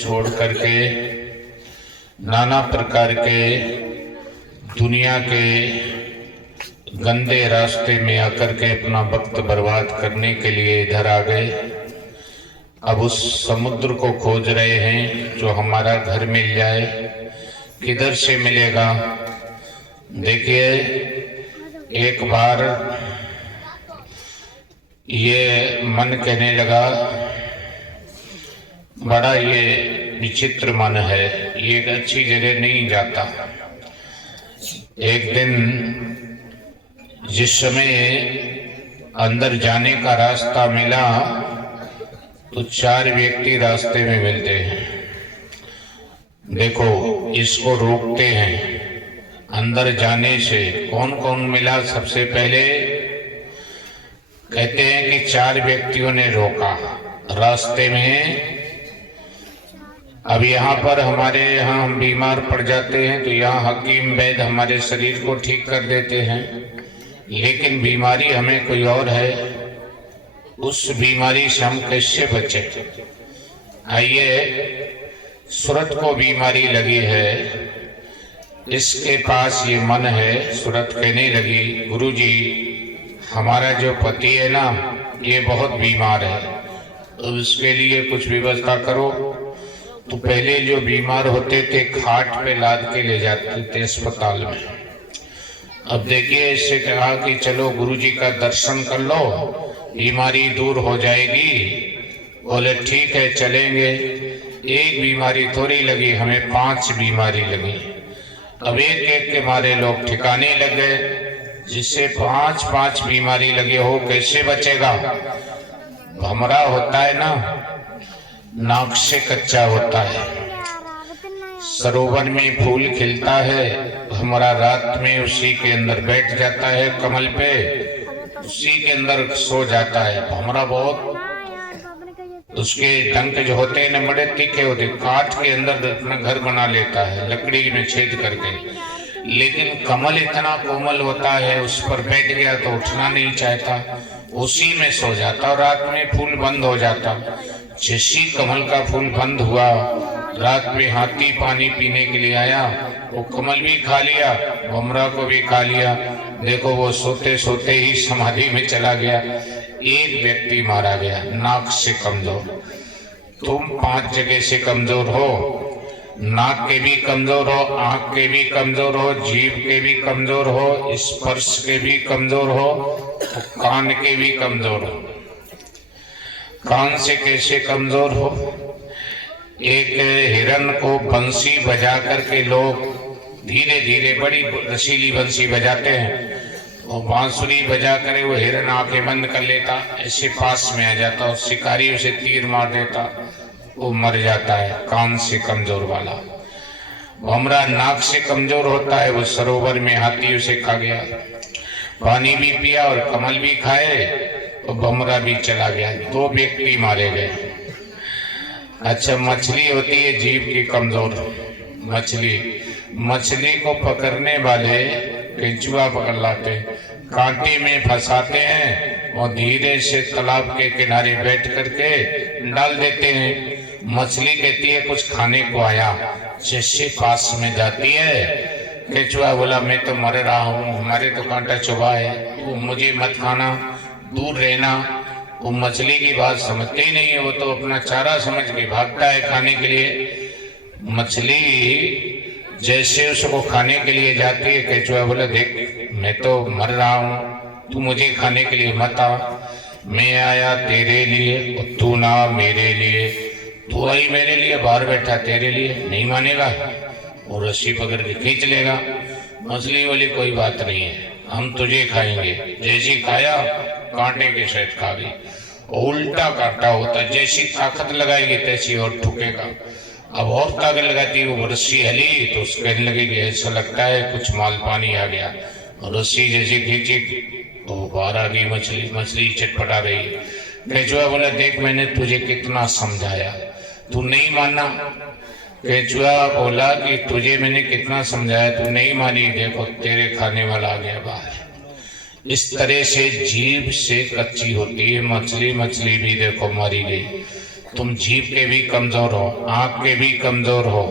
छोड़ करके नाना प्रकार के दुनिया के गंदे रास्ते में आकर के अपना वक्त बर्बाद करने के लिए इधर आ गए। अब उस समुद्र को खोज रहे हैं जो हमारा घर मिल जाए। किधर से मिलेगा? देखिए, एक बार ये मन कहने लगा, बड़ा ये विचित्र मन है, ये एक अच्छी जगह नहीं जाता। एक दिन जिस समय अंदर जाने का रास्ता मिला तो 4 व्यक्ति रास्ते में मिलते हैं। देखो, इसको रोकते हैं अंदर जाने से। कौन कौन मिला? सबसे पहले कहते हैं कि 4 व्यक्तियों ने रोका रास्ते में। अब यहाँ पर हमारे यहाँ हम बीमार पड़ जाते हैं तो यहाँ हकीम वैद्य हमारे शरीर को ठीक कर देते हैं, लेकिन बीमारी हमें कोई और है। उस बीमारी से हम कैसे बचे? आइए, सूरत को बीमारी लगी है, इसके पास ये मन है। सूरत कहने लगी, गुरुजी हमारा जो पति है ना, ये बहुत बीमार है, तो इसके लिए कुछ व्यवस्था करो। तो पहले जो बीमार होते थे खाट पे लाद के ले जाते थे अस्पताल में। अब देखिए, इससे कहा कि चलो गुरुजी का दर्शन कर लो, बीमारी दूर हो जाएगी। बोले ठीक है, चलेंगे। एक बीमारी थोड़ी लगी, हमें 5 बीमारी लगी। अब एक एक के मारे लोग ठिकाने लग गए। जिससे 5 बीमारी लगी हो, कैसे बचेगा? भमरा होता है ना, नाक से कच्चा होता है। सरोवर में फूल खिलता है, हमारा रात में उसी के अंदर बैठ जाता है, कमल पे उसी के अंदर सो जाता है। भमरा बहुत, उसके डंक जो होते हैं ना बड़े तीखे होते, काठ के अंदर अपना घर बना लेता है लकड़ी में छेद करके। लेकिन कमल इतना कोमल होता है, उस पर बैठ गया तो उठना नहीं चाहता, उसी में सो जाता और रात में फूल बंद हो जाता। जैसी कमल का फूल बंद हुआ, रात में हाथी पानी पीने के लिए आया, वो कमल भी खा लिया, भमरा को भी खा लिया। देखो, वो सोते सोते ही समाधि में चला गया। एक व्यक्ति मारा गया, नाक से कमजोर। तुम 5 जगह से कमजोर हो, नाक के भी कमजोर हो, आंख के भी कमजोर हो, जीभ के भी कमजोर हो, स्पर्श के भी कमजोर हो, कान के भी कमजोर हो। कान से कैसे कमजोर हो? एक हिरन को बंसी बजा करके लोग धीरे धीरे बड़ी रसीली बंसी बजाते हैं, वो बांसुरी बजा करे, वो हिरन आंखें बंद कर लेता, ऐसे पास में आ जाता और शिकारी उसे तीर मार देता, वो मर जाता है। कान से कमजोर वाला। भमरा नाक से कमजोर होता है, वो सरोवर में हाथी उसे खा गया, पानी भी पिया और कमल भी खाए, तो भमरा भी चला गया। 2 व्यक्ति मारे गए। अच्छा, मछली होती है जीभ की कमजोर। मछली को पकड़ने वाले केंचुआ पकड़ लाते, कांटे में फंसाते हैं और धीरे से तालाब के किनारे बैठ करके डाल देते हैं। मछली कहती है कुछ खाने को आया। जैसे पास में जाती है, केंचुआ बोला मैं तो मर रहा हूँ, हमारे तो कांटा चुभा है, तो मुझे मत खाना, दूर रहना। वो मछली की बात समझते ही नहीं है, वो तो अपना चारा समझ के भागता है खाने के लिए। मछली जैसे उसको खाने के लिए जाती है, केंचुआ बोला देख मैं तो मर रहा हूँ, तू मुझे खाने के लिए मत आ, मैं आया तेरे लिए और तू ना मेरे लिए। तू आई मेरे लिए, बाहर बैठा तेरे लिए, नहीं मानेगा, और रस्सी पकड़ के खींच लेगा। मछली बोली कोई बात नहीं है, हम तुझे खाएंगे। जैसी खाया, कांटे के साथ खा गई। उल्टा कांटा होता, जैसी ताकत लगाएगी तैसी और ठुकेगा। अब और ताकत लगाती, वो रस्सी हली तो उसको कहने लगे कि ऐसा लगता है कुछ माल पानी आ गया, और रस्सी जैसी खींची तो बाहर आ गई मछली चटपटा रही। केंचुआ बोला देख मैंने तुझे कितना समझाया, तू नहीं माना। केंचुआ बोला कि तुझे मैंने कितना समझाया, तू नहीं मानी, देखो तेरे खाने वाला आ गया बाहर। इस तरह से जीभ से कच्ची होती है मछली, मछली भी देखो मारी गई। तुम जीभ के भी कमजोर हो, आंख के भी कमजोर हो,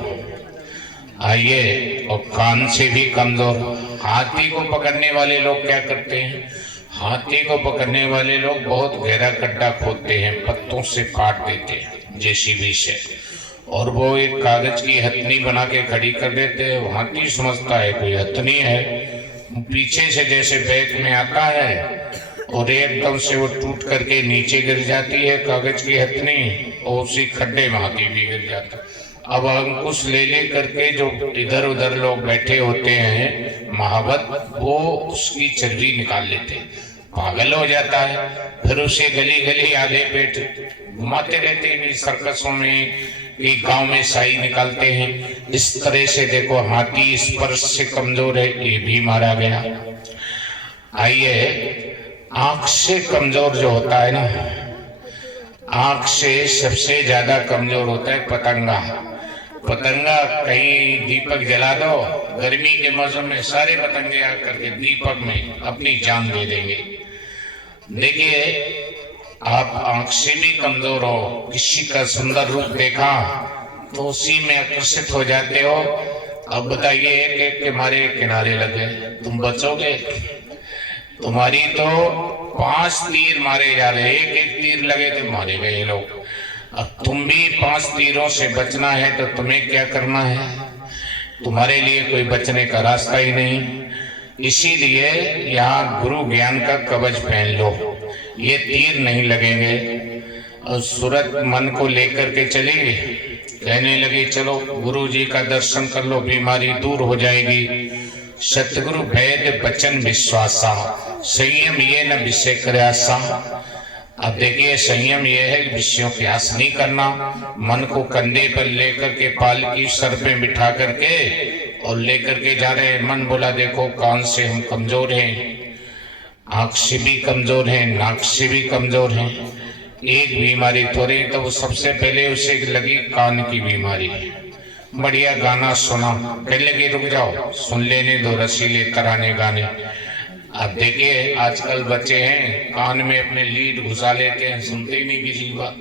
आइए, और कान से भी कमजोर हो। हाथी को पकड़ने वाले लोग क्या करते हैं? हाथी को पकड़ने वाले लोग बहुत गहरा गड्ढा खोदते हैं, पत्तों से काट देते हैं जेसीबी से, और वो एक कागज की हथनी बना के खड़ी कर देते हैं। हाथी समझता है कोई हथनी है, पीछे से जैसे बैक में आता है और एकदम से वो टूट करके नीचे गिर जाती है कागज की हथनी, और उसी खड्डे में हाथी भी गिर जाता है। अब अंकुश ले ले करके जो इधर उधर लोग बैठे होते हैं महावत, वो उसकी चर्बी निकाल लेते हैं, पागल हो जाता है। फिर उसे गली गली आधे पेट घुमाते रहते हैं, सर्कसों में कि गांव में साई निकालते हैं। इस तरह से देखो, हाथी स्पर्श से कमजोर है, ये भी मारा गया। आइए, आंख से कमजोर जो होता है ना, आंख से सबसे ज्यादा कमजोर होता है पतंगा। पतंगा, कहीं दीपक जला दो, गर्मी के मौसम में सारे पतंगे आकर के दीपक में अपनी जान दे देंगे। देखिए, आप आंख से भी कमजोर हो, किसी का सुंदर रूप देखा तो उसी में आकर्षित हो जाते हो। अब बताइए, एक एक के मारे किनारे लगे, तुम बचोगे? तुम्हारी तो 5 तीर मारे जा रहे, एक एक तीर लगे तो मारे गए लोग। अब तुम भी 5 तीरों से बचना है तो तुम्हें क्या करना है? तुम्हारे लिए कोई बचने का रास्ता ही नहीं। इसीलिए यहाँ गुरु ज्ञान का कवच पहन लो, ये तीर नहीं लगेंगे। और सूरत मन को लेकर के चली, कहने लगी चलो गुरु जी का दर्शन कर लो, बीमारी दूर हो जाएगी। सतगुरु वैद बचन विश्वासा, संयम ये न विषय करयासा। अब देखिए, संयम ये है कि विषयों की आस नहीं करना, मन को कंधे पर लेकर के पालकी सर पे बिठा करके और लेकर के जा रहे हैं। मन बोला देखो, कान से हम कमजोर हैं, आंख से भी कमजोर हैं, नाक से भी कमजोर हैं। एक बीमारी थोड़ी, तो वो सबसे पहले उसे लगी कान की बीमारी। बढ़िया गाना सुना, कहने लगे रुक जाओ, सुन लेने दो रसीले तराने गाने। अब देखिए, आजकल बच्चे हैं कान में अपने लीड घुसा लेते हैं, सुनते ही नहीं किसी बात,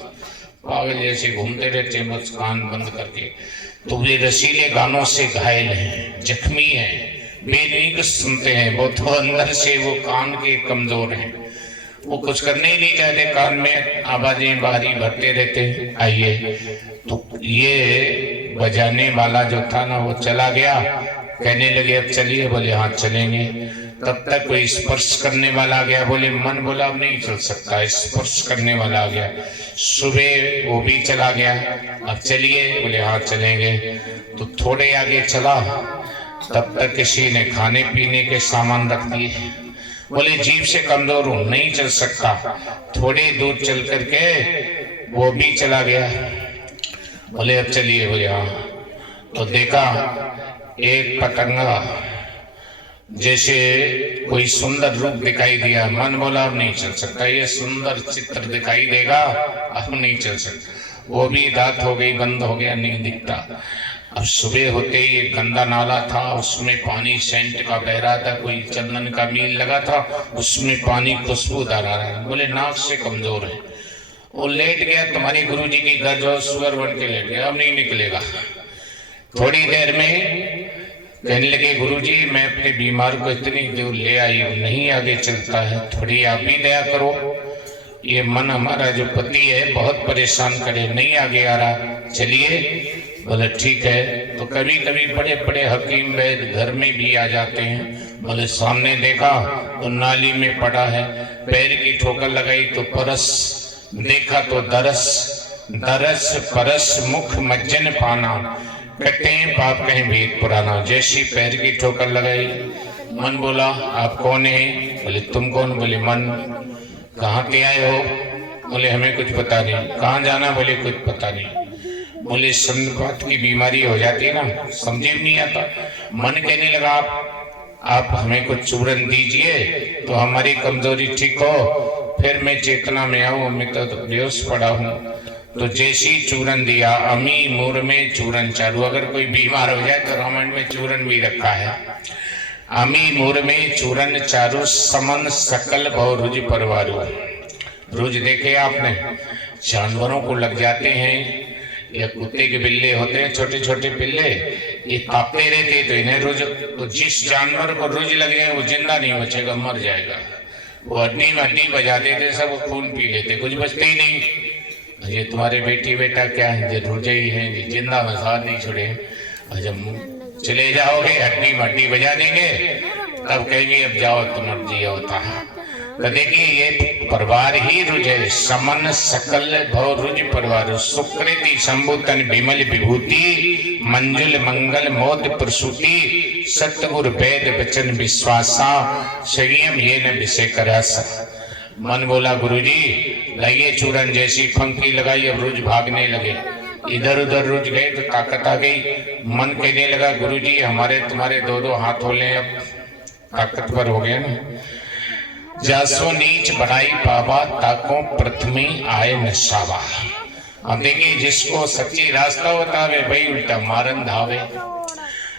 पागल जैसे घूमते रहते हैं बस कान बंद करके। तो वे रसीले गानों से घायल हैं, जख्मी हैं, वे नहीं कुछ सुनते हैं, वो तो अंदर से वो कान के कमजोर हैं, वो कुछ करने ही नहीं चाहते, कान में आवाजें बाहरी भरते रहते हैं। आइए, तो ये बजाने वाला जो था ना, वो चला गया। कहने लगे अब चलिए, बोले हाँ चलेंगे। तब तक कोई स्पर्श करने वाला आ गया, बोले मन बोला अब नहीं चल सकता, स्पर्श करने वाला आ गया। सुबह वो भी चला गया, अब चलिए, बोले हाँ चलेंगे। तो थोड़े आगे चला, तब तक किसी ने खाने पीने के सामान रख दिए। बोले जीभ से कमजोर हूं, नहीं चल सकता। थोड़े दूर चल करके वो भी चला गया, बोले अब चलिए, बोले हाँ। तो देखा एक पतंगा जैसे कोई सुंदर रूप दिखाई दिया, मन बोला अब नहीं चल सकता, ये सुंदर चित्र दिखाई देगा, अब नहीं चल सकता। वो भी रात हो गई, बंद हो गया, नहीं दिखता। अब सुबह होते ही एक गंदा नाला था, उसमें पानी सेंट का बह रहा था, कोई चंदन का मील लगा था, उसमें पानी खुशबूदार आ रहा है। बोले नाक से कमजोर है, वो लेट गया, तुम्हारे गुरुजी की गर्ज और सुअर बन के लेट गया, अब नहीं निकलेगा। थोड़ी देर में कहने लगे गुरुजी मैं अपने बीमार को इतनी दूर ले आई हूँ, नहीं आगे चलता है, थोड़ी आप भी दया करो। ये मन हमारा जो पति है बहुत परेशान करे, नहीं आगे आ रहा, चलिए। बोले ठीक है। तो कभी कभी बड़े बड़े हकीम वैद्य घर में भी आ जाते हैं। बोले सामने देखा तो नाली में पड़ा है, पैर की ठोकर लगाई तो परस, देखा तो दरस, दरस परस मुख मज्जन पाना, कहते हैं पाप कहीं भेद पुराना। जैसी पैर की ठोकर लगाई, मन बोला आप कौन है? बोले तुम कौन? बोले मन। कहाँ के आए हो? बोले हमें कुछ पता नहीं। कहाँ जाना? बोले कुछ पता नहीं। बोले संधिपात की बीमारी हो जाती है ना, समझे नहीं आता। मन कहने लगा आप हमें कुछ चूरन दीजिए तो हमारी कमजोरी ठीक हो, फिर मैं चेतना में आऊँ, मैं तो बेहोश पड़ा हूँ। तो जैसी चूरन दिया, अमी मूर में चूरन चारू। अगर कोई बीमार हो जाए तो रामायण में चूरन भी रखा है। अमी मूर में चूरन चारू, समन सकल भव रुज परवारू। रोज देखे आपने, जानवरों को लग जाते हैं या कुत्ते के बिल्ले होते हैं, छोटे छोटे पिल्ले, ये कांपते रहते, तो इन्हें रोज, तो जिस जानवर को रोज लगे वो जिंदा नहीं बचेगा, मर जाएगा। वो हड्डी में हड्डी बजा देते, सब खून पी लेते, कुछ बचते ही नहीं। ये तुम्हारे बेटी बेटा क्या है, जो रोजे ही हैं, जिंदा में साथ नहीं छोड़े। और जब चले जाओगे हड्डी में हड्डी बजा देंगे, तब कहेंगे अब जाओ तुम मर्जी होता है। तो देखिए ये परिवार ही रुज है, समन सकल भव रुज परिवार, सुकृति संभूतन विमल विभूति, मंजुल मंगल मोद प्रसूति, सतगुरु वेद वचन विश्वासा, संयम ये न विषय करासा। मन बोला गुरुजी लाइए चूरन जैसी फंकी लगाई, अब रोज भागने लगे, इधर उधर रुज गए तो ताकत आ गई। मन कहने लगा गुरुजी हमारे तुम्हारे दो दो हाथ हो लें, अब ताकतवर हो गया ना। जासो नीच बढ़ाई पावा, ताको प्रथमी आए नशावा। अब देखिए जिसको सच्ची रास्ता होता है भाई उल्टा मारन धावे।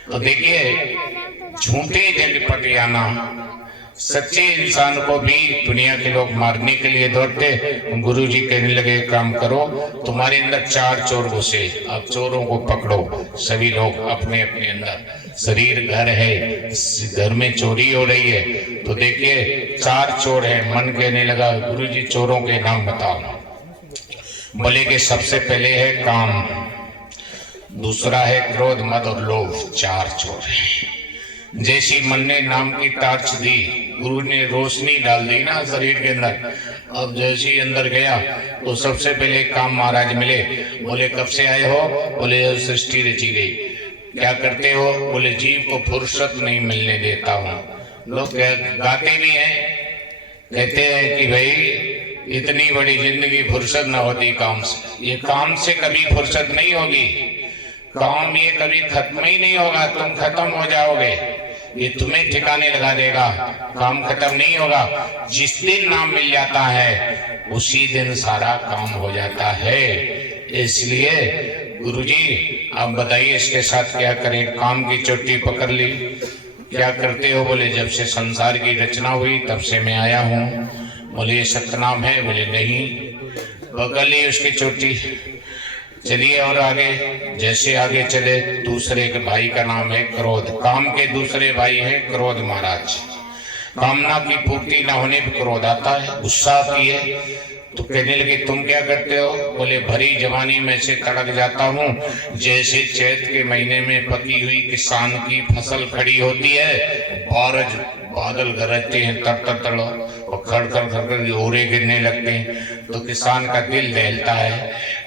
तो देखिए झूठे जग पटियाना, सच्चे इंसान को भी दुनिया के लोग मारने के लिए दौड़ते। गुरुजी कहने लगे काम करो, तुम्हारे अंदर 4 चोर घुसे, अब चोरों को पकड़ो। सभी लोग अपने अपने अंदर, शरीर घर है, घर में चोरी हो रही है, तो देखिए 4 चोर है। मन कहने लगा गुरुजी चोरों के नाम बताओ। बोले कि सबसे पहले है काम, दूसरा है क्रोध मद और लोभ, 4 चोर है। जैसी मन ने नाम की टार्च दी, गुरु ने रोशनी डाल दी ना शरीर के अंदर। अब जैसे ही अंदर गया तो सबसे पहले काम महाराज मिले। बोले कब से आए हो? बोले सृष्टि रची गई। क्या करते हो? बोले जीव को फुर्सत नहीं मिलने देता हूँ। लोग गाते भी हैं, कहते हैं कि भाई इतनी बड़ी जिंदगी फुर्सत न होती काम से। ये काम से कभी फुर्सत नहीं होगी, काम ये कभी खत्म ही नहीं होगा, तुम खत्म हो जाओगे, ये तुम्हें ठिकाने लगा देगा, काम खत्म नहीं होगा। जिस दिन नाम मिल जाता है उसी दिन सारा काम हो जाता है। इसलिए गुरुजी आप बताइए इसके साथ क्या करें? काम की चोटी पकड़ ली, क्या करते हो? बोले जब से संसार की रचना हुई तब से मैं आया हूँ। बोले ये सतनाम है? बोले नहीं। पकड़ ली उसकी चोटी, चलिए और आगे। जैसे आगे चले, दूसरे के भाई का नाम है क्रोध, काम के दूसरे भाई है क्रोध महाराज। कामना की पूर्ति न होने पर क्रोध आता है, गुस्सा आती है। तो कहने लगे तुम क्या करते हो? बोले भरी जवानी में से तड़क जाता हूँ, जैसे चैत के महीने में पकी हुई किसान की फसल खड़ी होती है, बादल गरजते हैं तर तर तर और खड़ खड़ खड़ ओरे गिरने लगते हैं, तो किसान का दिल दहलता है,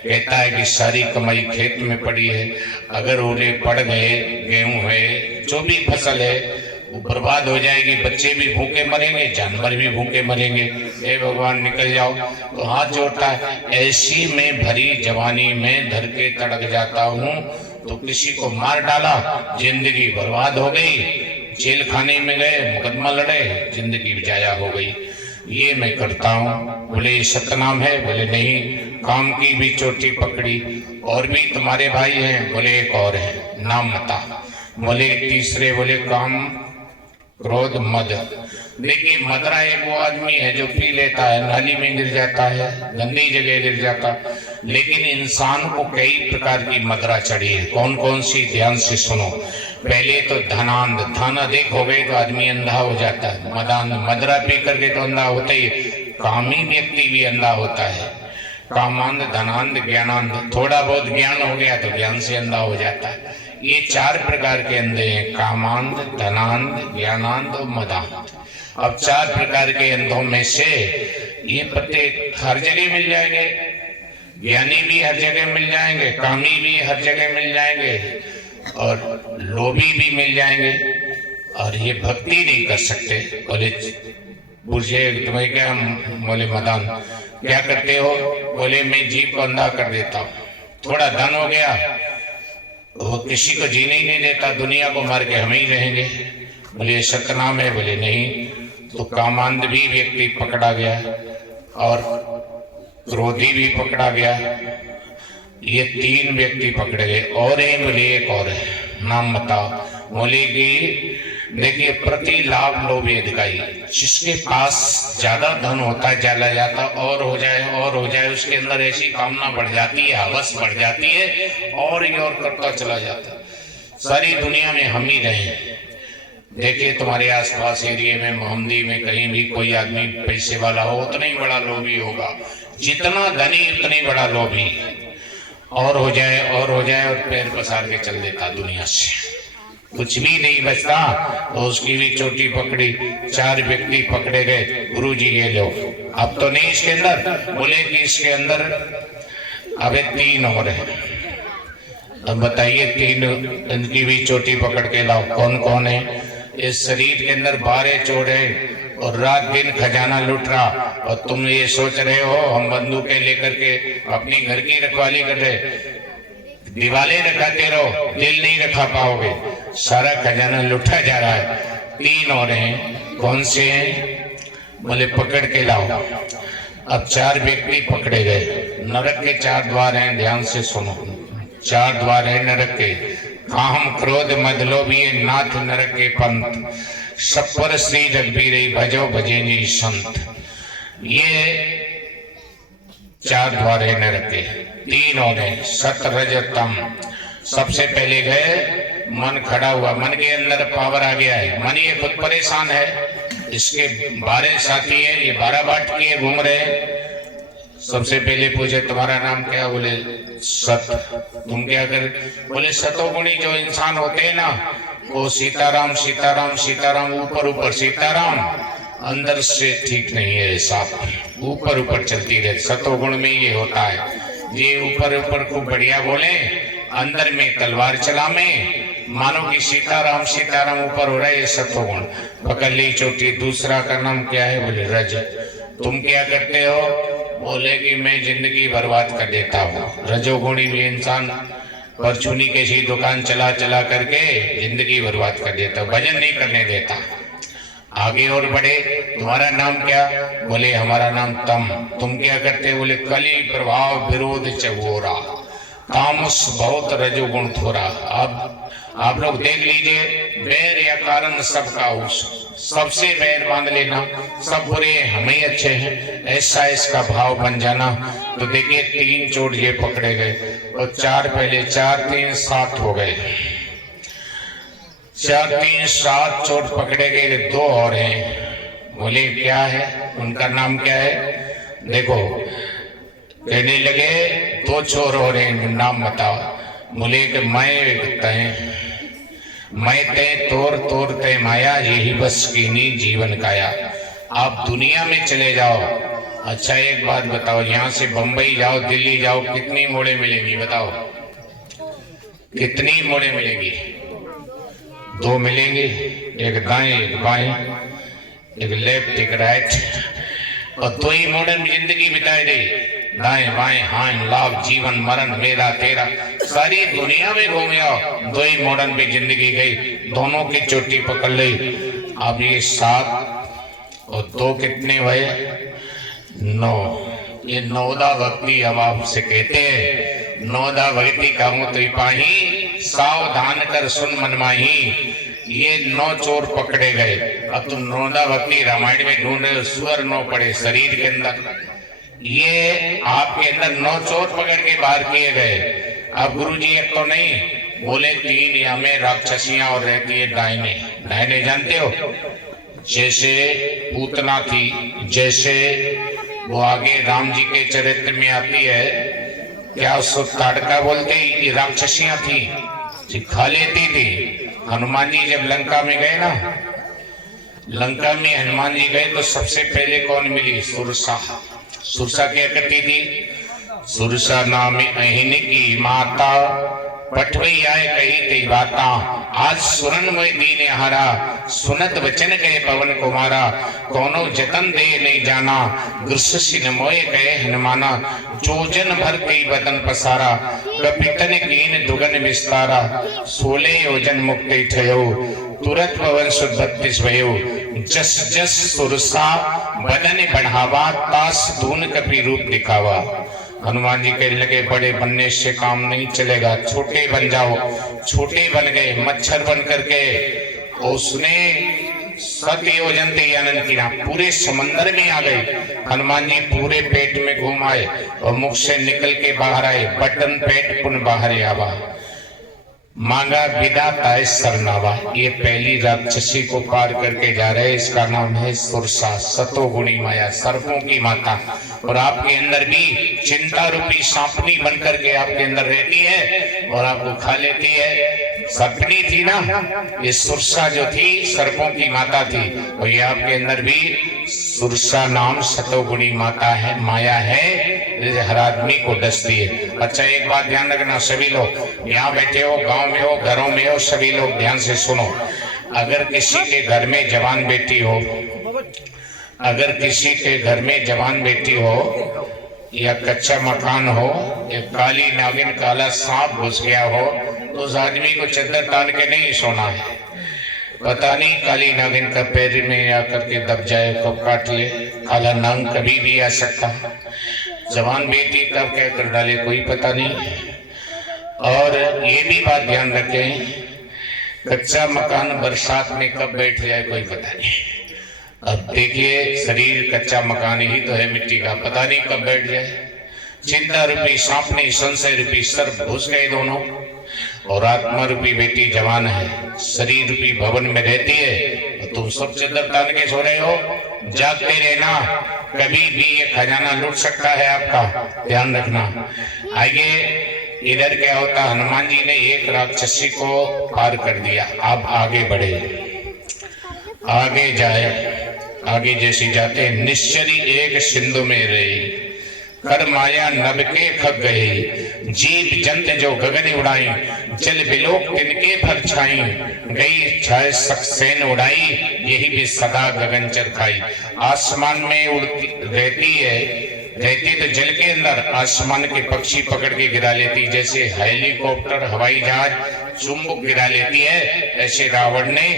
कहता है कि सारी कमाई खेत में पड़ी है, अगर ओले पड़ गए, गेहूं है, जो भी फसल है वो बर्बाद हो जाएगी, बच्चे भी भूखे मरेंगे, जानवर भी भूखे मरेंगे, हे भगवान निकल जाओ। तो हाथ जोड़ता है, ऐसी में भरी जवानी में धर के तड़क जाता हूँ, तो किसी को मार डाला, जिंदगी बर्बाद हो गई, जेल खाने में गए, मुकदमा लड़े, जिंदगी जाया हो गई। ये मैं करता हूँ। बोले सतनाम है? बोले नहीं। काम की भी चोटी पकड़ी, और भी तुम्हारे भाई हैं? बोले एक और है, नाम बता। बोले तीसरे। बोले काम क्रोध मद। देखिए मदरा एक वो आदमी है जो पी लेता है, नाली में गिर जाता है, गंदी जगह गिर जाता, लेकिन इंसान को कई प्रकार की मदरा चढ़ी है। कौन कौन सी? ध्यान से सुनो। पहले तो धनांध, धन अधिक हो गई तो आदमी अंधा हो जाता है। मदांध, मदरा पी करके तो अंधा होता ही। कामी व्यक्ति भी अंधा होता है। कामांध, धनांध, ज्ञानांध, थोड़ा बहुत ज्ञान हो गया तो ज्ञान से अंधा हो जाता है। ये 4 प्रकार के अंधे हैं, कामांध, धनांध, ज्ञानांध और मदांध। अब 4 प्रकार के अंधों में से ये पत्ते हर जगह मिल जाएंगे, ज्ञानी भी हर जगह मिल जाएंगे, कामी भी हर जगह मिल जाएंगे, और लोभी भी मिल जाएंगे, और ये भक्ति नहीं कर सकते। बोले पूछे तुम्हें क्या? बोले मदान। क्या करते हो? बोले मैं जीव को अंधा कर देता हूँ, थोड़ा धन हो गया वो किसी को जीने ही नहीं देता, दुनिया को मार के हम ही रहेंगे। बोले सतनाम है? बोले नहीं। तो कामांध भी व्यक्ति पकड़ा गया और क्रोधी भी पकड़ा गया, ये 3 व्यक्ति पकड़े गए। और है? बोले एक और है, नाम बताओ। बोले कि देखिए प्रति लाभ लोभी अधिकारी, जिसके पास ज्यादा धन होता है चला जाता और हो जाए, उसके अंदर ऐसी कामना बढ़ जाती है, हवस बढ़ जाती है और ये और करता चला जाता। सारी दुनिया में हम ही रहे। देखिए तुम्हारे आसपास एरिया में, मोहम्मदी में, कहीं भी कोई आदमी पैसे वाला हो उतना ही बड़ा लोभी होगा, जितना धनी उतना ही बड़ा लोभी। और हो जाए और पैर पसार के चल देता दुनिया से, कुछ भी नहीं बचता। तो उसकी भी चोटी पकड़ी, 4 व्यक्ति पकड़े गए, गुरुजी ये लो। अब तो नहीं इसके अंदर, बोले कि इसके अंदर अबे 3 और है। अब बताइए 3 इनकी भी चोटी पकड़ के लाओ। कौन कौन है? इस शरीर के अंदर 12 चोर है और रात दिन खजाना लूट रहा, और तुम ये सोच रहे हो हम बंदूकें लेकर के अपनी घर की रखवाली कर रहे, दिवाले रखाते रहो, दिल नहीं रखा पाओगे। सारा खजाना लुटा जा रहा है। 3 और हैं। कौन से हैं? बोले पकड़ के लाओ। अब 4 व्यक्ति पकड़े गए। नरक के 4 द्वार हैं, ध्यान से सुनो। 4 द्वार है नरक के। काम क्रोध मद लोभी नाथ नरक के पंथ, सपर श्री रघुबीर भजो भजेंगे संत। ये 4 द्वार है नरक के। 3 और हैं, सत रज तम। सबसे पहले गए, मन खड़ा हुआ, मन के अंदर पावर आ गया है, मन ये खुद परेशान है, इसके 12 साथी है, ये 12 बाट किए घूम रहे हैं। सबसे पहले पूछे तुम्हारा नाम क्या? बोले सत। तुम क्या कर? बोले सतोगुणी जो इंसान होते हैं ना, वो सीताराम सीताराम सीताराम, ऊपर सीताराम, अंदर से ठीक नहीं है, साफ ऊपर चलती रहे। सतोगुण में ये होता है, ये ऊपर खूब बढ़िया बोले, अंदर में तलवार चला में, मानो कि सीताराम सीताराम ऊपर हो रहा है, ये सतोगुण। पकड़ ली चोटी। दूसरा का नाम क्या है? बोले रज। तुम क्या करते हो? बोले कि मैं जिंदगी बर्बाद कर देता हूँ। रजोगुणी भी इंसान परचूनी कैसी दुकान चला करके जिंदगी बर्बाद कर देता, भजन नहीं करने देता। आगे और बढ़े। तुम्हारा नाम क्या? बोले हमारा नाम तम। तुम क्या करते? बोले कली प्रभाव विरोध चगोरा, तामस बहुत रजोगुण थोड़ा। अब आप लोग देख लीजिए, बैर या कारण सबका उस, सबसे बैर बांध लेना, सब बुरे हम ही अच्छे हैं, ऐसा इसका भाव बन जाना। तो देखिए 3 चोट ये पकड़े गए, और 4 पहले 4 3 7 हो गए। 4 3 7 चोट पकड़े गए। 2 और हैं। बोले क्या है? उनका नाम क्या है? देखो कहने लगे 2 चोर और हैं, नाम बताओ। बोले कि मैं ते तोर ते माया, यही बस कीनी जीवन काया। आप दुनिया में चले जाओ। अच्छा एक बात बताओ, यहाँ से बंबई जाओ, दिल्ली जाओ, कितनी मोड़े मिलेंगी? बताओ कितनी मोड़े मिलेंगी? 2 मिलेंगी, एक दाएं एक बाएं, एक लेफ्ट एक राइट, और 2 ही मॉडर्न जिंदगी बिताई दे। दाएं बाएं हां लाभ जीवन मरण मेरा तेरा, सारी दुनिया में घूम आओ, 2 ही मॉडर्न पे जिंदगी गई। दोनों की चोटी पकड़ ली। अब ये 7 और 2 कितने हुए? 9। ये 9दा भक्ति हम आपसे कहते हैं। 9दा भक्ति कहूं तो पाही, सावधान कर सुन मनमाही। ये 9 चोर पकड़े गए। अब तुम 9दा भक्ति रामायण में ढूंढ रहे हो, सुअर 9 पड़े शरीर के अंदर, ये आपके अंदर 9 चोर पकड़ के बाहर किए गए। अब गुरुजी एक तो नहीं, बोले 3 या में राक्षसियां और रहती है डायने। डायने जानते हो? जैसे पूतना थी, जैसे वो आगे राम जी के चरित्र में आती है, क्या उसको ताड़का बोलते? ये राक्षसियां थी, खा लेती थी। हनुमान जी जब लंका में गए ना, लंका में हनुमान जी गए तो सबसे पहले कौन मिली? सुरसा। सुरसा क्या करती थी? सुरसा नाम अहिन की माता, पठवई आए कही कई बाता। आज सुरन में दीने हारा, सुनत वचन गए पवन कुमारा। कोनो जतन दे नहीं जाना, गुरसिन मोए गए हनुमाना। जोजन भर कई बदन पसारा, कपितन कीन दुगन विस्तारा। 16 योजन मुक्ति ठयो, तुरंत पवन सुध 32 भयो। जस जस सुरसा बदन बढ़ावा, तास दून कपि रूप दिखावा। हनुमान जी कहने लगे बड़े बनने से काम नहीं चलेगा, छोटे बन जाओ। छोटे बन गए, मच्छर बन करके उसने सतयोजंते आनंद की नाम पूरे समंदर में आ गए। हनुमान जी पूरे पेट में घूम आए और मुख से निकल के बाहर आए, बटन पेट पुन बाहर आवा, मांगा विदाता सरनावा। ये पहली राक्षसी को पार करके जा रहे हैं, इसका नाम है सुरसा, सतोगुणी माया, सर्पों की माता। और आपके अंदर भी चिंता रूपी सांपनी बन करके आपके अंदर रहती है और आपको खा लेती है। सर्पनी थी ना, ये सुरसा जो थी सर्पों की माता थी, और ये आपके अंदर भी सुरसा नाम सतोगुणी माता है, माया है, हर आदमी को डसती है। अच्छा एक बात ध्यान रखना सभी लोग, यहाँ बैठे हो, गांव में हो, घरों में हो, सभी लोग ध्यान से सुनो। अगर किसी के घर में जवान बेटी हो, अगर किसी के घर में जवान बेटी हो, या कच्चा मकान हो, या काली नागिन काला सांप घुस गया हो, तो उस आदमी को चद्दर तान के नहीं सोना है। पता नहीं काली नागिन का पैर में आकर के दब जाए, कब काट ले, काला नाग कभी भी आ सकता है। जवान बेटी कब क्या कर डाले कोई पता नहीं। और ये भी बात ध्यान रखें, कच्चा मकान बरसात में कब बैठ जाए कोई पता नहीं। अब देखिए शरीर कच्चा मकान ही तो है मिट्टी का, पता नहीं कब बैठ जाए। चिंता रूपी सांपनी, संशय रूपी सर्प घुस गए दोनों, और आत्मा रूपी बेटी जवान है, शरीर रूपी भवन में रहती है, तो तुम सब चद्दर तान के सो रहे हो, जागते रहना, कभी भी ये खजाना लूट सकता है आपका, ध्यान रखना। आइए इधर क्या होता, हनुमान जी ने एक राक्षसी को पार कर दिया। अब आगे बढ़े, आगे जाए, आगे जैसे जाते निश्चरी एक सिंधु में रही, कर माया नभ के खग गई, जीव जंत जो गगन उड़ाई, जल बिलोक तिनके पर छाई, गई छाए सक्सेन उड़ाई, यही भी सदा गगन चर खाई। आसमान में उड़ती रहती है, रहती तो जल के अंदर, आसमान के पक्षी पकड़ के गिरा लेती, जैसे हेलीकॉप्टर हवाई जहाज चुंबक गिरा लेती है, ऐसे रावण ने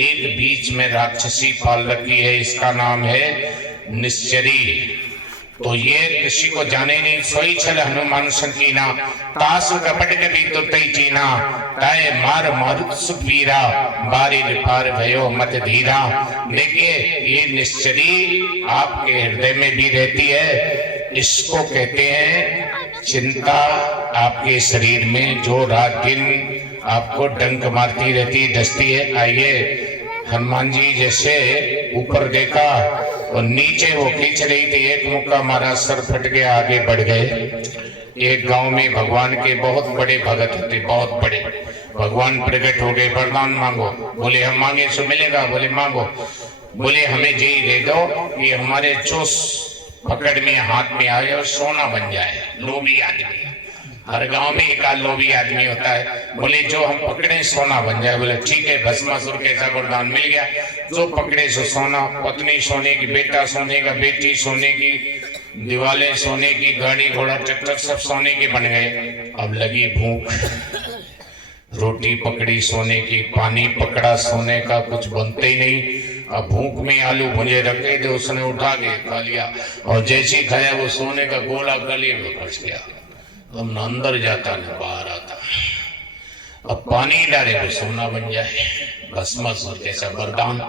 एक बीच में राक्षसी पाल रखी है, इसका नाम है निश्चरी। तो ये किसी को जाने नहीं, सोई छल हनुमान संकीना, तास कपट कभी तुरतई चीना, ताए मार मारुत सुखवीरा, बारी पार भयो मत धीरा। देखिए ये निश्चरी आपके हृदय में भी रहती है, इसको कहते हैं चिंता, आपके शरीर में जो रात दिन आपको डंक मारती रहती, डसती है। आइए हनुमान जी जैसे ऊपर देखा और नीचे वो खींच रही थी, एक मुक्का मारा, सर फट गया, आगे बढ़ गए। एक गांव में भगवान के बहुत बड़े भगत थे, बहुत बड़े। भगवान प्रकट हो गए, वरदान मांगो, बोले हम मांगे सो मिलेगा, बोले मांगो, बोले हमें यही दे दो ये हमारे चोस पकड़ में हाथ में आए और सोना बन जाए। लोभी आदमी, हर गांव में एक लोभी आदमी होता है, बोले जो हम पकड़े सोना बन जाए। बोले ठीक है, भस्मासुर के ऐसा वरदान मिल गया, जो पकड़े सो सोना, पत्नी सोने की, बेटा सोने का, बेटी सोने की, दीवालें सोने की, गाड़ी घोड़ा ट्रैक्टर सब सोने के बन गए। अब लगी भूख, रोटी पकड़ी सोने की, पानी पकड़ा सोने का, कुछ बनते ही नहीं। अब भूख में आलू भुंजे रखे थे, उसने उठा के खा लिया, और जैसे ही खाया वो सोने का गोला गले में फंस गया, तो न अंदर जाता न बाहर आता। अब पानी डाले तो सोना बन जाए, भस्मासुर जैसा वरदान।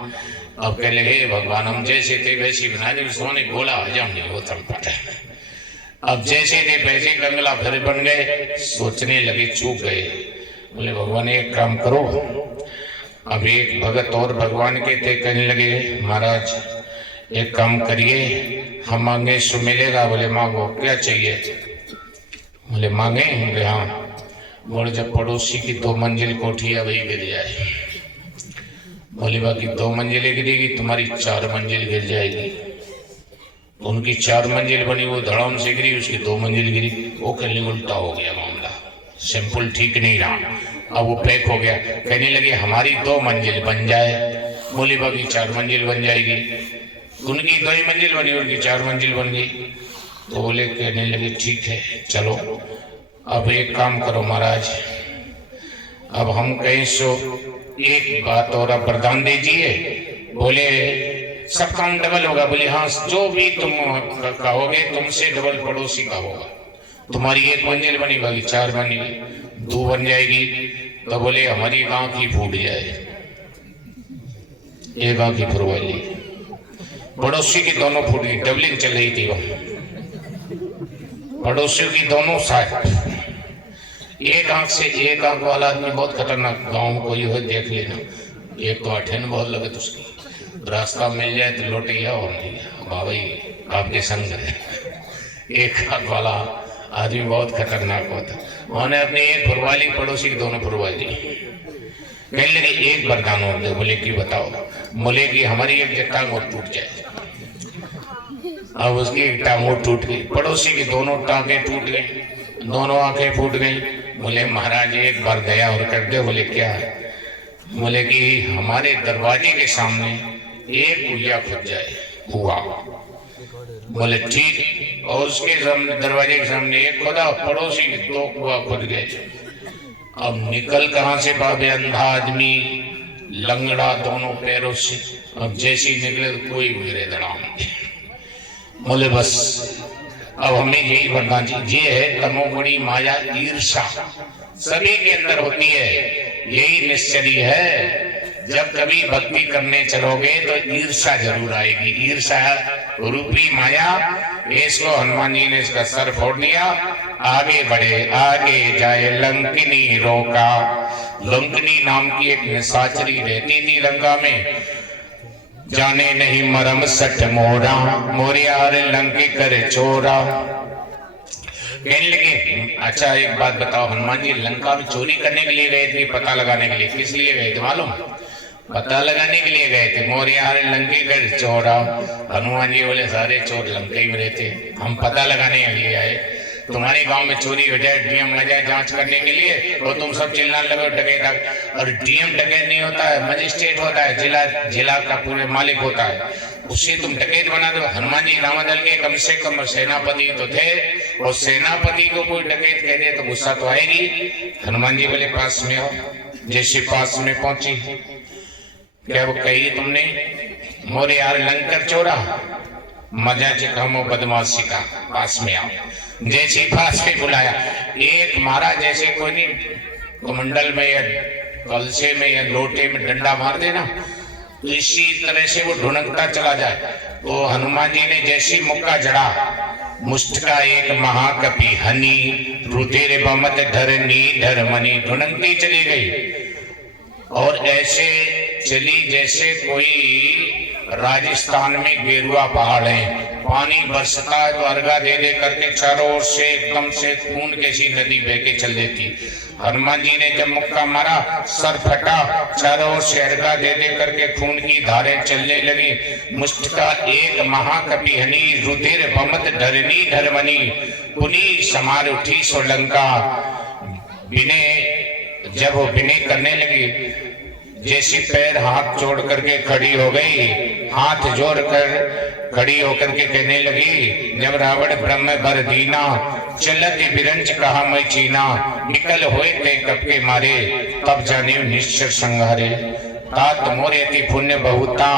अब कह लगे भगवान हम जैसे थे वैसे बना दे, सोने गोला हजम नहीं होता पटा। अब जैसे थे वैसे कंगला फिर बन गए, सोचने लगे, चूक गए। बोले भगवान एक काम करो, अब एक भगत और भगवान के थे, कहने लगे महाराज एक काम करिए, हम मांगे सो मिलेगा। बोले मांगो, क्या चाहिए? बोले मांगे? बोले हाँ। बोले जब पड़ोसी की 2 मंजिल कोठी है वही गिर जाए। बोले बाकी 2 मंजिलें गिरेगी, तुम्हारी 4 मंजिल गिर जाएगी। उनकी 4 मंजिल बनी, वो धड़ाम से गिरी, उसकी 2 मंजिल गिरी। वो कहने उल्टा हो गया मामला, सिंपल ठीक नहीं रहा। अब वो पैक हो गया, कहने लगे हमारी 2 मंजिल बन जाए। बोली बाकी 4 मंजिल बन जाएगी। उनकी 2 ही मंजिल बनी, उनकी 4 मंजिल बन गई। तो बोले, कहने लगे ठीक है चलो, अब एक काम करो महाराज, अब हम कहीं सो एक बात और आप वरदान दीजिए। बोले सब काम डबल होगा। बोले हाँ, जो भी तुम कहोगे तुमसे डबल पड़ोसी का होगा। तुम्हारी एक मंजिल बनी, बाकी 4 बनेगी, 2 बन जाएगी। तो बोले हमारी गांव की फूट जाए, ये गांव की फुरवाली। पड़ोसी की दोनों फूट गई, डबलिंग चल रही थी वहां, पड़ोसियों की दोनों साइड। एक आंख से एक आंख वाला आदमी बहुत खतरनाक, गांव कोई हो देख लेना। एक तो अठेन बहुत लगत उसकी, रास्ता मिल जाए तो लौटिया और नहीं भाई आपके संग है। एक आंख वाला आदमी बहुत खतरनाक होता। उन्होंने अपनी एक फुरवाली, पड़ोसी की दोनों फुरवाली। कहने लगे एक वरदान और दे। बोले कि बताओ। बोले कि हमारी एक टांग और टूट जाए। अब उसकी एक टांग और टूट गई, पड़ोसी की दोनों टांगें टूट गई, दोनों आंखें फूट गई। बोले महाराज एक बार दया और कर दे। बोले क्या है? बोले कि हमारे दरवाजे के सामने एक कुइया खुद जाए। हुआ। बोले ठीक। और उसके सामने, दरवाजे के सामने एक खुदा, पड़ोसी के 2 कुआ खुद गए। अब निकल कहां से बाबे? अंधा आदमी, लंगड़ा दोनों पैरों से। अब जैसे ही निकले तो कोई मेरे दड़ाम। बोले बस अब हमें यही वरदान जी। ये है तमोगुणी माया, ईर्षा सभी के अंदर होती है। यही निश्चय है, जब कभी भक्ति करने चलोगे तो ईर्षा जरूर आएगी। ईर्षा रूपी माया, इसको हनुमान जी ने इसका सर फोड़ दिया। आगे बढ़े, आगे जाए लंकिनी रोका। लंकिनी नाम की एक निशाचरी रहती थी लंका में। जाने नहीं मरम सठ मोरा, मोरियार लंके करे चोरा। कहने लगे अच्छा एक बात बताओ, हनुमान जी लंका में चोरी करने के लिए गए थे, पता लगाने के लिए? किस लिए गए थे मालूम? पता लगाने के लिए गए थे। मोरियार लंके करे चोरा। हनुमान जी बोले सारे चोर लंका ही में रहते, हम पता लगाने के लिए आए। तुम्हारे गांव में चोरी हो जाए, डीएम आ जाए जांच करने के लिए, तो तुम सब चिल्लाने लगे डकैत। और डीएम डकैत नहीं होता है, मजिस्ट्रेट होता है, जिला का पूरे मालिक होता है, उससे तुम डकैत बना दो। हनुमान जी रामदल के कम से कम सेनापति तो थे, और सेनापति को कोई डकैत कह दे तो गुस्सा तो आएगी। हनुमान जी बोले पास में आओ। जैसे पास में पहुंची, क्या वो कही तुमने? मोरे यार लंकर चोरा, मजा चिकामो बदमाशी का, पास में आओ। जैसे पास में बुलाया, एक मारा जैसे कोई नहीं कमंडल में या कलसे में या लोटे में डंडा मार देना, तो इसी तरह से वो ढुनकता चला जाए। तो हनुमान जी ने जैसी मुक्का जड़ा, मुष्ट का एक महाकपि हनी, रुधिर बमत धरनी धर्मनी, ढुनकती चली गई। और ऐसे चली जैसे कोई राजस्थान में गेरुआ पहाड़ है, पानी बरसता है तो अर्घा दे दे करके चारों ओर से एकदम से खून कैसी नदी बह के चल देती। हनुमान जी ने जब मुक्का मारा, सर फटा, चारों ओर से अर्घा दे दे करके खून की धारें चलने लगी। मुष्ट का एक महाकपि हनी, रुधिर बमत धरनी धर्मनी, पुनी समार उठी सोलंका। बिने जब वो बिने करने लगी, जैसे पैर हाथ जोड़ करके खड़ी हो गई, हाथ जोड़ कर खड़ी होकर के कहने लगी, जब रावण ब्रह्म बर दीना, चलत बिरंच कहा मैं चीना, निकल होए ते कब के मारे, तब जाने निश्चर संहारे। तात मोरे अति पुण्य बहुता,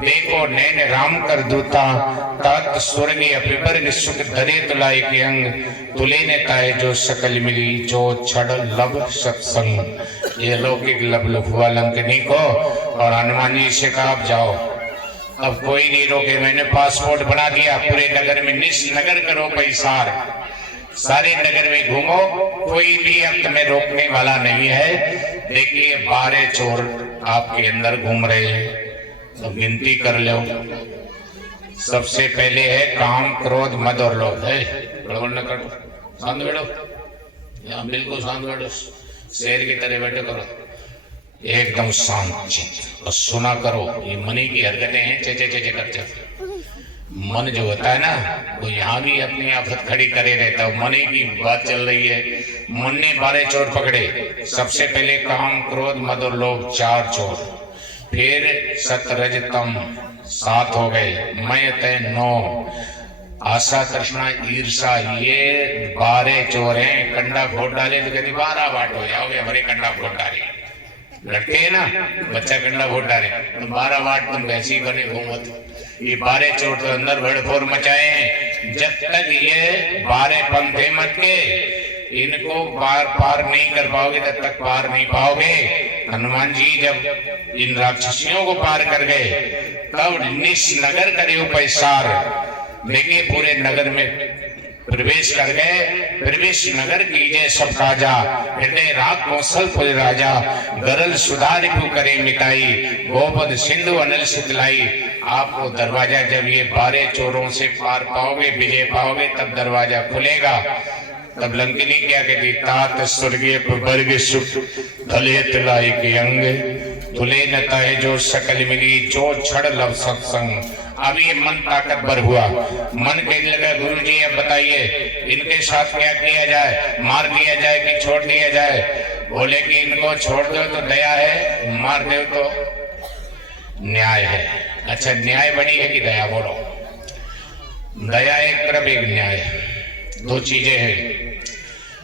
देखो नैन राम कर दूता, तात स्वर्गीय अपिवर्ग सुख धरे तुलाए के अंग, तुले ने ताए जो सकल मिली, जो छड़ लब सत्संग। ये लौकिक लब हुआ लंकनी को। और हनुमान जी से कहा आप जाओ, अब कोई नहीं रोके। मैंने पासपोर्ट बना दिया, पूरे नगर में निस्नगर करो पैसार, सारे नगर में घूमो, कोई भी अंत में रोकने वाला नहीं है। देखिए 12 चोर आपके अंदर घूम रहे हैं, तो गिनती कर लो। सबसे पहले है काम, क्रोध, मद और लोभ। है गड़बड़ न करो, शांत बैठो, यहाँ बिल्कुल शांत बैठो, शेर की तरह बैठो करो, एकदम शांत चित्त और सुना करो। ये मनी की हरकतें हैं, चे चे करते। मन जो होता है ना, वो यहाँ भी अपनी आफत खड़ी करे रहता है। मनी की बात चल रही है। मन ने 12 चोर पकड़े। सबसे पहले काम, क्रोध, मद और लोभ 4 चोर, फिर सतरजतम 7 हो गए, मय तय 9, आशा तृष्णा ईर्षा ये 12 चोर हैं। कंडा घोट डाले तो कहते 12 बाट हो जाओगे, हमारे कंडा घोट डाले। लड़के है ना, बच्चा कंडा घोट डाले तो 12 बाट तुम वैसे ही बने घूमत। ये 12 चोर तो अंदर भड़फोड़ मचाए हैं। जब तक ये 12 पंथे मत के इनको पार नहीं कर पाओगे तब तक पार नहीं पाओगे। हनुमान जी जब इन राक्षसियों को पार कर गए तब निस नगर करे पैसार, देखिए पूरे नगर में प्रवेश कर गए। प्रवेश नगर कीजे सब काजा, हृदय राग कौशल पुर राजा, गरल सुधार को करे मिटाई, गोपद सिंधु अनिल सितलाई। आपको दरवाजा जब ये 12 चोरों से पार पाओगे, विजय पाओगे, तब दरवाजा खुलेगा। तब लंकिनी क्या कहती, तात स्वर्गीय वर्ग सुख धले तिलाई के अंग, तुले न ताए जो सकल मिली, जो छड़ लव सत्संग। अब ये मन ताकतवर हुआ, मन कहने लगा गुरु जी अब बताइए इनके साथ क्या किया जाए, मार दिया जाए कि छोड़ दिया जाए। बोले कि इनको छोड़ दो तो दया है, मार दो तो न्याय है। अच्छा न्याय बड़ी है कि दया? बोलो। दया एक तरफ एक न्याय, दो चीजें हैं।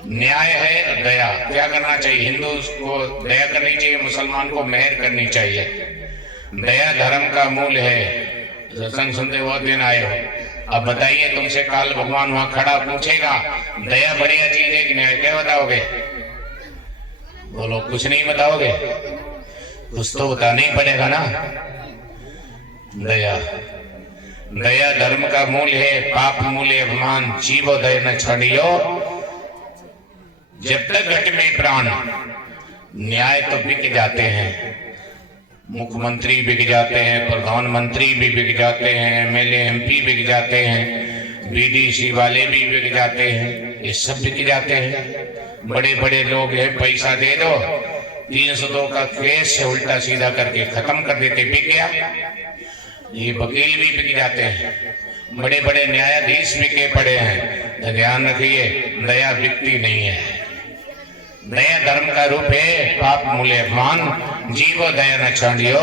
न्याय है दया। क्या करना चाहिए? हिंदू को दया करनी चाहिए, मुसलमान को मेहर करनी चाहिए। दया धर्म का मूल है। सत्संग सुनते बहुत दिन आए हो, अब बताइए तुमसे काल भगवान वहां खड़ा पूछेगा दया बढ़िया चीज है कि न्याय, क्या बताओगे? बोलो। कुछ नहीं बताओगे? कुछ तो बताना ही पड़ेगा ना। दया, दया धर्म का मूल है। पाप मूल अभिमान, जीवो दया न छड़ियो, जब तक घट में प्राण। न्याय तो बिक जाते हैं, मुख्यमंत्री बिक जाते हैं, प्रधानमंत्री भी बिक जाते हैं, एमएलए एमपी बिक जाते हैं, बीडीसी वाले भी बिक जाते हैं, ये सब बिक जाते हैं। बड़े बड़े लोग हैं, पैसा दे दो 302 का केस है उल्टा सीधा करके खत्म कर देते, बिक गया। ये वकील भी बिक जाते हैं, बड़े बड़े न्यायाधीश बिके पड़े हैं। तो ध्यान रखिए दया बिकती नहीं है। दया धर्म का रूप है। पाप मूल्य अभिमान, जीवो दया न छाड़ियो,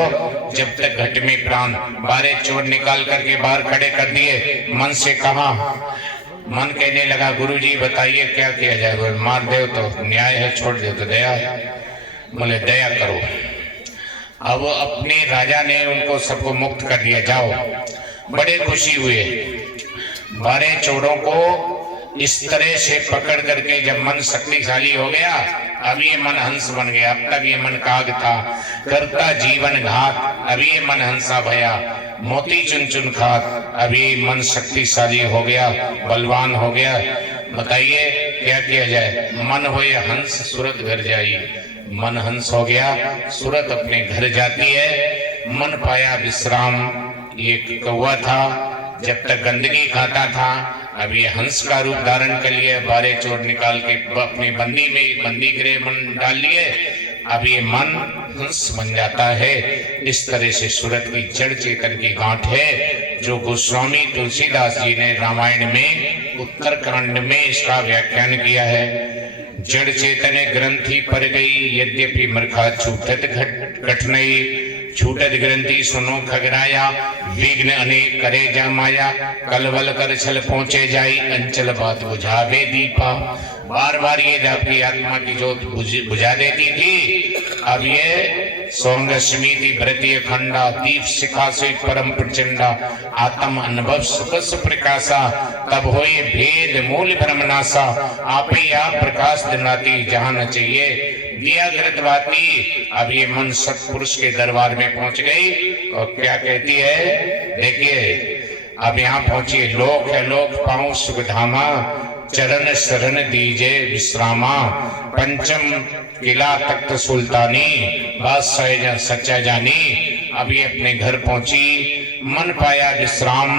जब तक घट में प्राण। 12 चोर निकाल करके बाहर खड़े कर दिए। मन से कहा, मन कहने लगा गुरु जी बताइए क्या किया जाए? बोले मार दो तो न्याय है, छोड़ दो तो दया है। बोले दया करो। अब अपने राजा ने उनको सबको मुक्त कर दिया, जाओ। बड़े खुशी हुए। 12 चोरों को इस तरह से पकड़ करके जब मन शक्तिशाली हो गया, अब ये मन हंस बन गया। अब तक ये मन काग था, करता जीवन घात, अब ये मन हंसा भया, मोती चुन चुन खात। अब ये मन शक्तिशाली हो गया, बलवान हो गया। बताइए क्या किया जाए? मन हो ये हंस सूरत घर जाई। मन हंस हो गया, सूरत अपने घर जाती है। मन पाया विश्राम। एक कौवा था, जब तक गंदगी खाता था, अब ये हंस का रूप धारण कर लिया। 12 चोर निकाल के अपनी बंदी गृह मन डाल लिए। अब ये मन हंस बन जाता है। इस तरह से सूरत की जड़ चेतन की गांठ है, जो गोस्वामी तुलसीदास जी ने रामायण में उत्तरकांड में इसका व्याख्यान किया है। जड़ चेतन ग्रंथि पर गई, यद्यपि मृखा छूटत कठिनाई, छूटत ग्रंथि सुनो खगराया, विघ्न अनेक करे जा माया, कलवल कर छल पहुंचे जाई, अंचल बात बुझावे दीपा। बार बार ये आपकी आत्मा की जोत बुझा देती थी। अब ये सोंगस्मिति व्रतीय खंडा, दीप शिखा से परम प्रचंडा, आत्म अनुभव सुखस प्रकाशा, तब होए भेद मूल ब्रह्मनाशा, आप ही आप प्रकाश दिनाती जहां न चाहिए दिया कृतवाती। अब ये मन सत्पुरुष के दरबार में पहुंच गई और क्या कहती है? देखिए अब यहाँ पहुंची। लोक है लोक पाऊं सुखधामा, चरण शरण दीजे विश्रामा, पंचम किला तख्त सुल्तानी, बादशाह सच्चा जानी। अब ये अपने घर पहुंची, मन पाया विश्राम,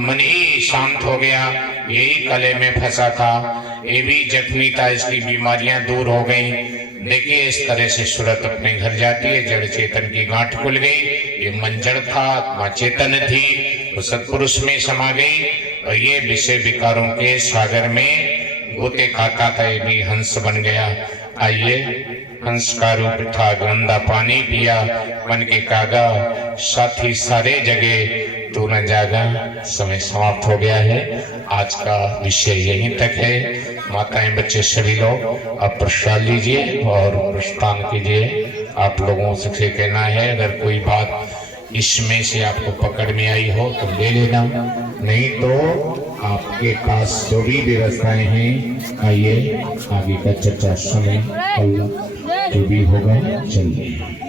मन ही शांत हो गया। यही कले में फंसा था, ये भी जख्मी था, इसकी बीमारियां दूर हो गई। देखिए इस तरह से सूरत अपने घर जाती है। जड़ चेतन की गांठ खुल गई। ये मन जड़ था, आत्मा चेतन थी, तो सत्पुरुष में समा गई और ये विषय विकारों के सागर में गोते खाता था, ये भी हंस बन गया। आइए हंस का रूप था, गंदा पानी पिया, मन के कागा, साथी सारे जगह तू न जागा। समय समाप्त हो गया है। आज का विषय यहीं तक है। माताएं बच्चे सभी लोग अब प्रसाद लीजिए और प्रस्थान कीजिए। आप लोगों से कहना है, अगर कोई बात इसमें से आपको पकड़ में आई हो तो ले लेना। नहीं तो आपके पास जो भी व्यवस्थाएं हैं, आइए आगे का चर्चा सुने। अल्लाह जो भी होगा चलिए।